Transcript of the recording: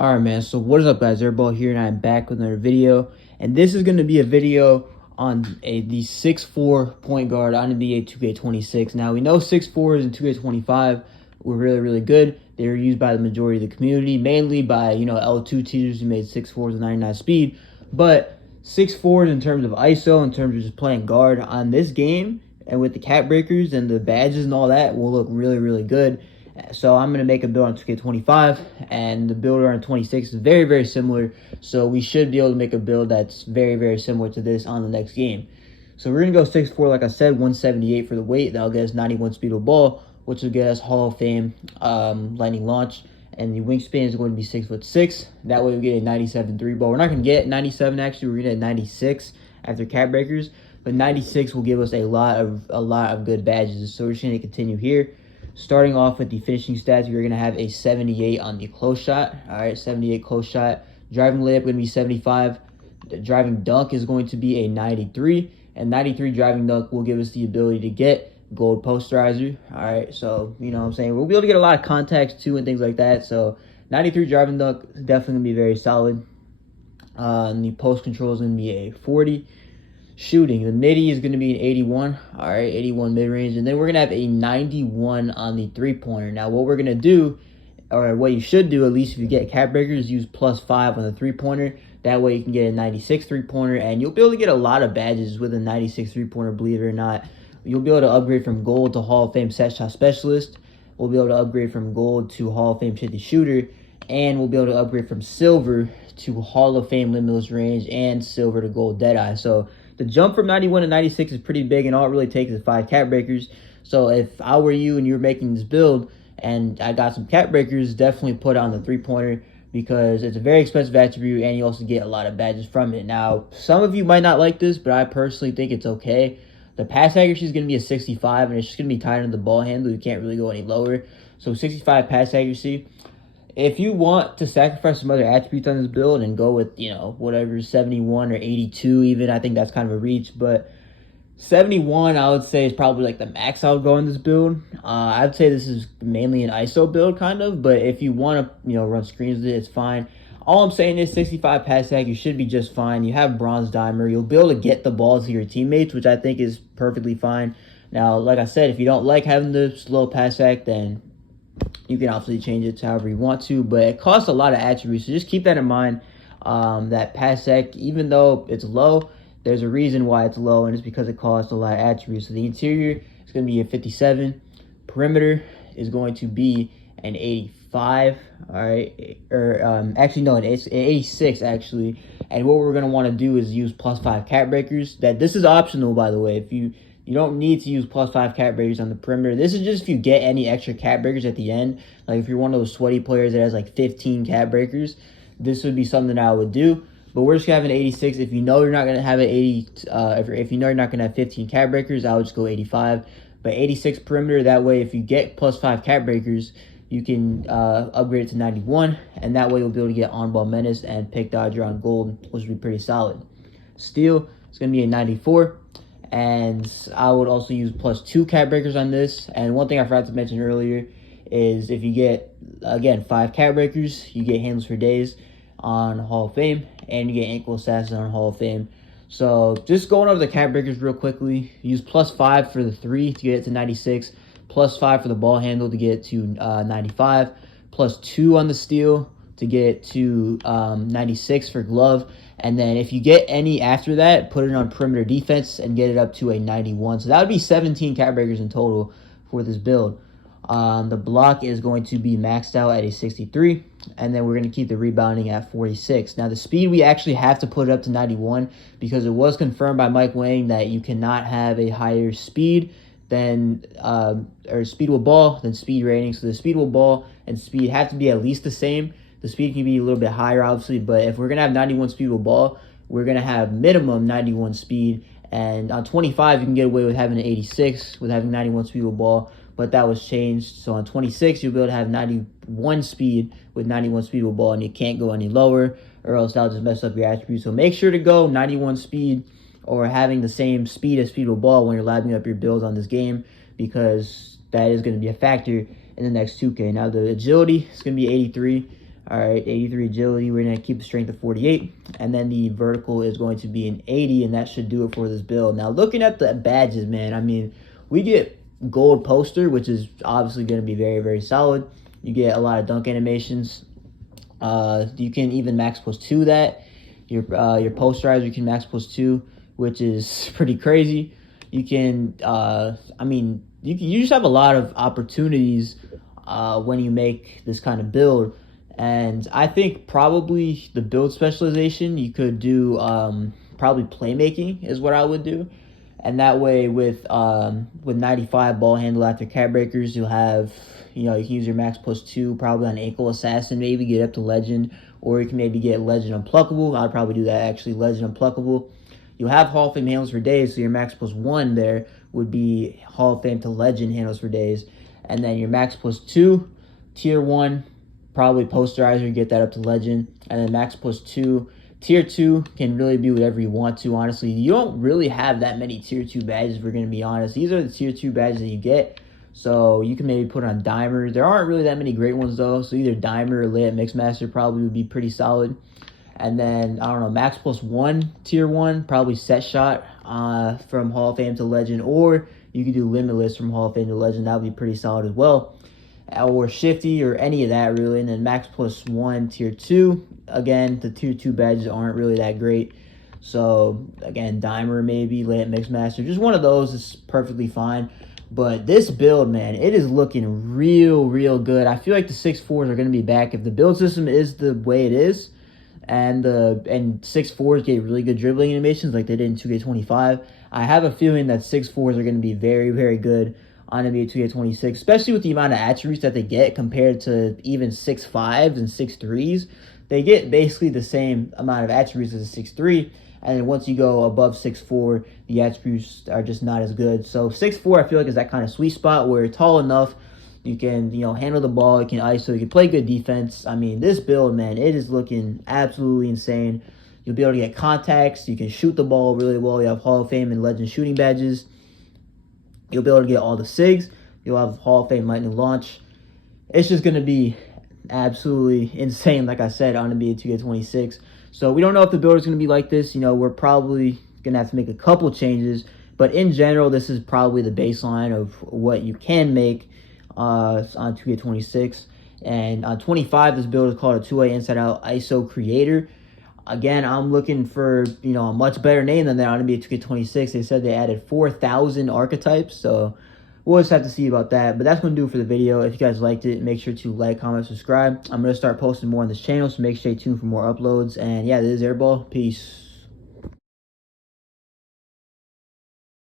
All right, man. So what is up, guys? Airball here, and I'm back with another video. And this is going to be a video on the 6'4" point guard on NBA 2K26. Now, we know 6'4" in 2K25 were really, really good. They were used by the majority of the community, mainly by, L2 teachers who made 6'4" with 99 speed. But 6'4" in terms of ISO, in terms of just playing guard on this game, and with the cap breakers and the badges and all that, will look really, really good. So I'm going to make a build on 2K25, and the builder on 26 is very, very similar. So we should be able to make a build that's very, very similar to this on the next game. So we're going to go 6'4", like I said, 178 for the weight. That'll get us 91 speed of ball, which will get us Hall of Fame lightning launch. And the wingspan is going to be 6'6". That way we get a 97 3 ball. We're not going to get 97 actually. We're going to get 96 after cap breakers. But 96 will give us a lot of good badges. So we're just going to continue here. Starting off with the finishing stats, you're going to have a 78 on the close shot. All right, 78 close shot. Driving layup going to be 75. The driving dunk is going to be a 93. And 93 driving dunk will give us the ability to get gold posterizer. All right, so, you know what I'm saying? We'll be able to get a lot of contacts, too, and things like that. So 93 driving dunk is definitely going to be very solid. And the post control is going to be a 40. Shooting, the midi is going to be an 81. All right, 81 mid-range. And then we're going to have a 91 on the three-pointer. Now, what we're going to do, or what you should do, at least if you get cap breakers, use +5 on the three-pointer. That way you can get a 96 three-pointer, and you'll be able to get a lot of badges with a 96 three-pointer, believe it or not. You'll be able to upgrade from gold to Hall of Fame set shot specialist. We'll be able to upgrade from gold to Hall of Fame 50 shooter. And we'll be able to upgrade from silver to Hall of Fame limitless range and silver to gold deadeye. So the jump from 91 to 96 is pretty big, and all it really takes is 5 cap breakers. So if I were you and you were making this build and I got some cap breakers, definitely put on the three-pointer because it's a very expensive attribute and you also get a lot of badges from it. Now, some of you might not like this, but I personally think it's okay. The pass accuracy is going to be a 65, and it's just going to be tied into the ball handle. You can't really go any lower. So 65 pass accuracy. If you want to sacrifice some other attributes on this build and go with, whatever, 71 or 82 even, I think that's kind of a reach. But 71, I would say, is probably like the max I would go in this build. I'd say this is mainly an ISO build, kind of. But if you want to, run screens with it, it's fine. All I'm saying is 65 pass sec, you should be just fine. You have bronze dimer. You'll be able to get the balls to your teammates, which I think is perfectly fine. Now, like I said, if you don't like having the slow pass sec, then you can obviously change it to however you want to, but it costs a lot of attributes, so just keep that in mind. That pass sec, even though it's low, there's a reason why it's low, and it's because it costs a lot of attributes. So the interior is going to be a 57. Perimeter is going to be an 85. All right, or actually no, it's an 86 actually. And what we're going to want to do is use +5 cap breakers. This is optional, by the way. If you don't need to use +5 cap breakers on the perimeter. This is just if you get any extra cap breakers at the end. Like if you're one of those sweaty players that has like 15 cap breakers, this would be something I would do. But we're just gonna have an 86. If you know you're not gonna have an 80, if you know you're not gonna have 15 cap breakers, I would just go 85. But 86 perimeter. That way, if you get +5 cap breakers, you can upgrade it to 91, and that way you'll be able to get on-ball menace and pick dodger on gold, which would be pretty solid. Steal is gonna be a 94. And I would also use +2 cap breakers on this. And one thing I forgot to mention earlier is if you get, again, 5 cap breakers, you get handles for days on Hall of Fame, and you get ankle assassin on Hall of Fame. So just going over the cap breakers real quickly, use +5 for the 3 to get it to 96, +5 for the ball handle to get it to 95, +2 on the steal to get it to 96 for glove. And then if you get any after that, put it on perimeter defense and get it up to a 91. So that would be 17 cap breakers in total for this build. The block is going to be maxed out at a 63. And then we're going to keep the rebounding at 46. Now the speed, we actually have to put it up to 91 because it was confirmed by Mike Wang that you cannot have a higher speed than, or speed with ball than speed rating. So the speed with ball and speed have to be at least the same. The speed can be a little bit higher, obviously, but if we're going to have 91 speed with ball, we're going to have minimum 91 speed. And on 25, you can get away with having an 86 with having 91 speed with ball, but that was changed. So on 26, you'll be able to have 91 speed with 91 speed with ball, and you can't go any lower, or else that'll just mess up your attributes. So make sure to go 91 speed or having the same speed as speed with ball when you're labbing up your builds on this game, because that is going to be a factor in the next 2K. Now the agility is going to be 83. All right, 83 agility. We're going to keep the strength at 48. And then the vertical is going to be an 80, and that should do it for this build. Now, looking at the badges, man, I mean, we get gold poster, which is obviously going to be very, very solid. You get a lot of dunk animations. You can even max plus 2 that. Your posterizer, you can max plus 2, which is pretty crazy. You can, I mean, you just have a lot of opportunities when you make this kind of build. And I think probably the build specialization, you could do probably playmaking is what I would do. And that way with 95 ball handle after cat breakers, you'll have, you can use your max plus 2 probably on ankle assassin, maybe get up to legend, or you can maybe get legend unpluckable. I'd probably do that actually, legend unpluckable. You'll have Hall of Fame handles for days, so your max plus 1 there would be Hall of Fame to legend handles for days. And then your max plus 2, tier 1, probably posterizer, get that up to legend. And then max plus 2, tier 2 can really be whatever you want to, honestly. You don't really have that many tier 2 badges, if we're going to be honest. These are the tier 2 badges that you get. So you can maybe put on Dimer. There aren't really that many great ones, though. So either Dimer or Layup Mixmaster probably would be pretty solid. And then, I don't know, max plus 1, tier 1, probably set shot from Hall of Fame to legend. Or you could do limitless from Hall of Fame to legend. That would be pretty solid as well. Or shifty or any of that really. And then max plus 1, tier 2. Again, the tier 2 badges aren't really that great. So again, Dimer maybe, Layup Mixmaster, just one of those is perfectly fine. But this build, man, it is looking real good. I feel like the 6'4s are going to be back if the build system is the way it is, and 6'4s get really good dribbling animations like they did in 2K25. I have a feeling that 6'4s are going to be very good on NBA 2K26, especially with the amount of attributes that they get compared to even 6'5s and 6'3s. They get basically the same amount of attributes as a 6'3, and then once you go above 6'4, the attributes are just not as good. So 6'4, I feel like, is that kind of sweet spot where you're tall enough, you can, handle the ball, you can ISO, you can play good defense. I mean, this build, man, it is looking absolutely insane. You'll be able to get contacts, you can shoot the ball really well. You have Hall of Fame and Legend shooting badges. You'll be able to get all the SIGs. You'll have Hall of Fame Lightning Launch. It's just going to be absolutely insane, like I said, on NBA 2K26. So we don't know if the build is going to be like this. We're probably going to have to make a couple changes. But in general, this is probably the baseline of what you can make on 2K26. And on 25, this build is called a 2A Inside Out ISO Creator. Again, I'm looking for, a much better name than that on NBA 2K26. They said they added 4,000 archetypes, so we'll just have to see about that. But that's going to do it for the video. If you guys liked it, make sure to like, comment, subscribe. I'm going to start posting more on this channel, so make sure to stay tuned for more uploads. And yeah, this is Airball. Peace.